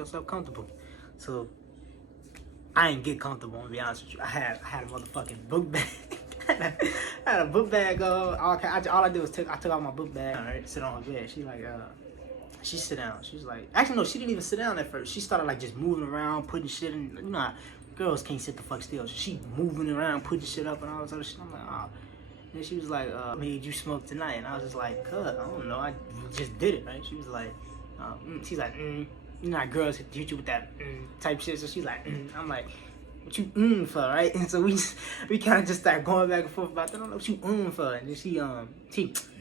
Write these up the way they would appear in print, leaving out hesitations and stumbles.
yourself comfortable. So I didn't get comfortable, to be honest with you. I had a motherfucking book bag. I had a book bag on. All I did was I took out my book bag, all right, sit on her bed. She like, she sit down. She was like, actually no, she didn't even sit down at first. She started like just moving around, putting shit in. You know how girls can't sit the fuck still. So she moving around, putting shit up and all this other shit. I'm like, oh. And she was like, made you smoke tonight? And I was just like, cuz, I don't know. I just did it, right? She was like, she's like, you know how girls hit you with that type shit. So she's like, I'm like, what you for, right? And so we kind of just started going back and forth about, I don't know what you for. And then she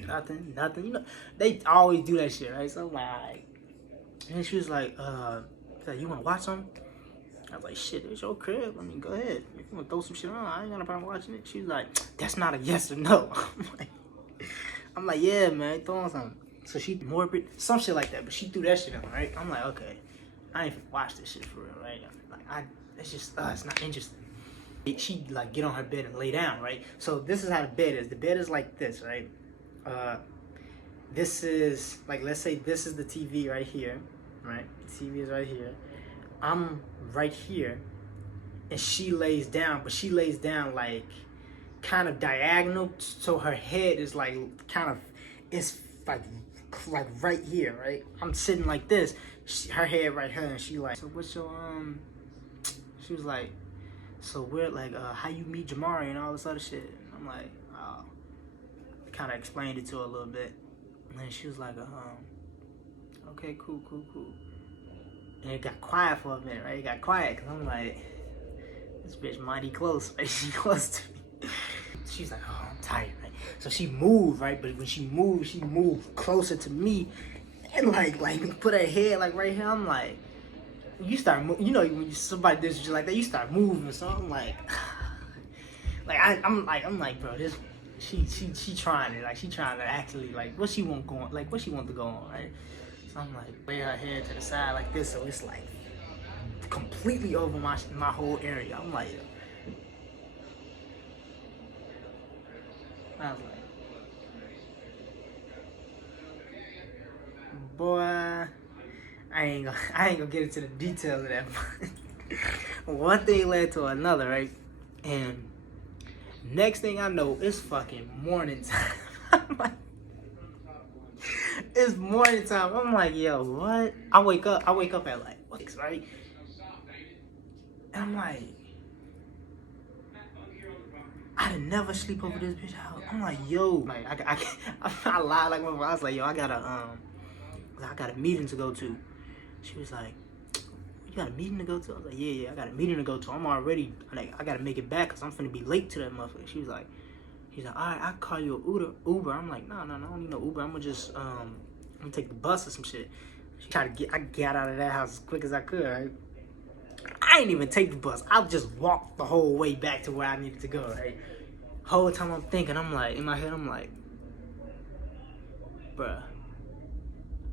nothing. You know, they always do that shit, right? So I'm like, and then she was like, you want to watch something? I was like, shit, it's your crib. I mean, go ahead. If you want to throw some shit on, I ain't got no problem watching it. She was like, that's not a yes or no. I'm like, yeah, man, throw on something. So she morbid, some shit like that, but she threw that shit on, right? I'm like, okay, I ain't finna watch this shit for real, right? Like, it's just, it's not interesting. She like get on her bed and lay down, right? So this is how the bed is. The bed is like this, right? This is, like, let's say this is the TV right here, right? The TV is right here. I'm right here, and she lays down, but she lays down like kind of diagonal, so her head is like kind of, it's like right here, right? I'm sitting like this, her head right here, and she like, so what's your she was like, so we're like, how you meet Jamari and all this other shit. And I'm like, oh, I kind of explained it to her a little bit, and then she was like, okay, cool. And it got quiet for a minute, right? It got quiet, because I'm like, this bitch mighty close, right? She close to me. She's like, oh, I'm tired, right? So she moved, right? But when she moved closer to me, and like put her head like right here. I'm like, you start moving, you know, when somebody does shit like that, you start moving. So I'm like, I'm like, bro, this, she trying it, like she trying to actually, like, what she want going, like what she want to go on, right? So I'm like, lay her head to the side like this, so it's like completely over my whole area. I'm like, I was like, boy, I ain't gonna get into the details of that. One thing led to another, right? And next thing I know, it's fucking morning time. It's morning time. I'm like, yo, what? I wake up at like 6, right? And I'm like, I didn't never sleep over this bitch house. I'm like, yo, like I lied like my I was like, yo, I got a meeting to go to. She was like, you got a meeting to go to? I was like, yeah, I got a meeting to go to. I'm already, like, I gotta make it back because I'm finna be late to that motherfucker. She's like, all right, I'll call you an Uber. I'm like, no, I don't need no Uber. I'm gonna just, I'm gonna take the bus or some shit. She tried to I got out of that house as quick as I could, right? I ain't even take the bus. I just walked the whole way back to where I needed to go, right? Whole time I'm thinking, I'm like, in my head, I'm like, bruh.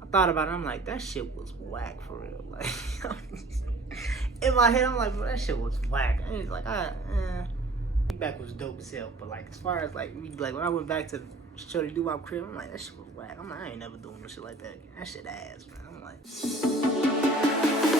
I thought about it, I'm like, that shit was whack for real. Like, in my head, I'm like, bro, that shit was whack. I was like, kickback was dope as hell, but like, as far as like, when I went back to Shorty Do-Wop crib, I'm like, that shit was whack. I'm like, I ain't never doing no shit like that. That shit ass, man. I'm like.